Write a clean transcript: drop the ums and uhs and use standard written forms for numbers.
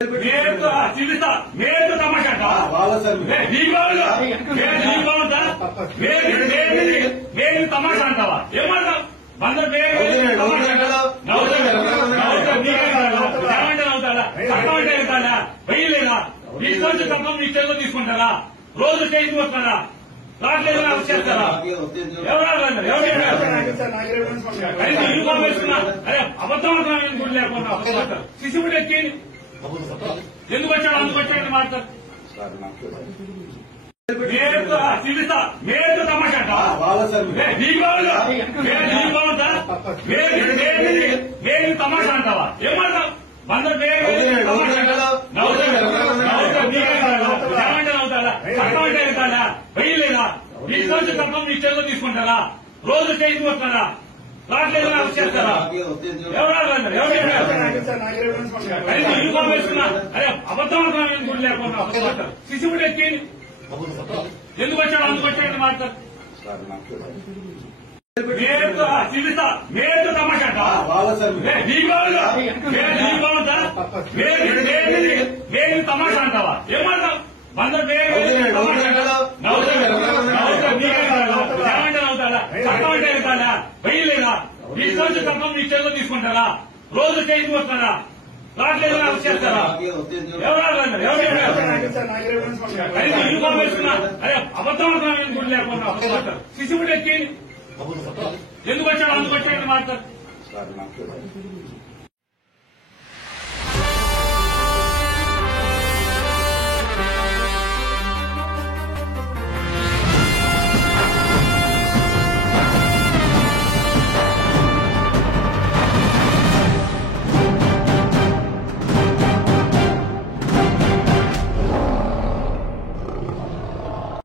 మేలు తమాషా మేలు తమాషా అంటావా ఏమంటావు బందర్ అవుతాడా అకౌంట్ అవుతాడా వెయ్యలేదా నీ రోజు తప్ప నీ చేతిలో తీసుకుంటారా రోజు చేయించి వస్తారా రాట్లేదు చేస్తారా యూనిఫామ్ వేసుకున్నా అరే అబద్ధం అనుకున్నా లేకుండా శిశువుడు ఎక్కి ఎందుకు వచ్చాడు అందుకు వచ్చాడని మాట్లాడు మేలు తమాషా మేలు తమాషా అంటావా ఏమంటావు బందర్ అవుతాడా అకౌంట్ అవుతాడా వెయ్యలేదా నీ రోజు తప్ప నీ చేతిలో తీసుకుంటారా రోజు చేయించి వస్తారా రాట్లేదు చేస్తారా యూనిఫామ్ వేసుకున్నా అరే అబద్ధం అనుకున్నా లేకుండా శిశువుడు ఎక్కి ఎందుకు వచ్చాడు అందుకు వచ్చాడని మాట్లాడు మేలు తమాషా మేలు తమాషా అంటావా ఏమంటావు బందర్ అవుతాడా అకౌంట్ అవుతాడా వెయ్యలేదా నీ రోజు తప్ప నీ చేతిలో తీసుకుంటారా రోజు చేయించి వస్తారా రాట్లేదు చేస్తారా యూనిఫామ్ వేసుకున్నా అరే అబద్ధం అనుకున్నా లేకుండా శిశువుడు ఎక్కి ఎందుకు వచ్చాడు అందుకు వచ్చాడని మాట్లాడు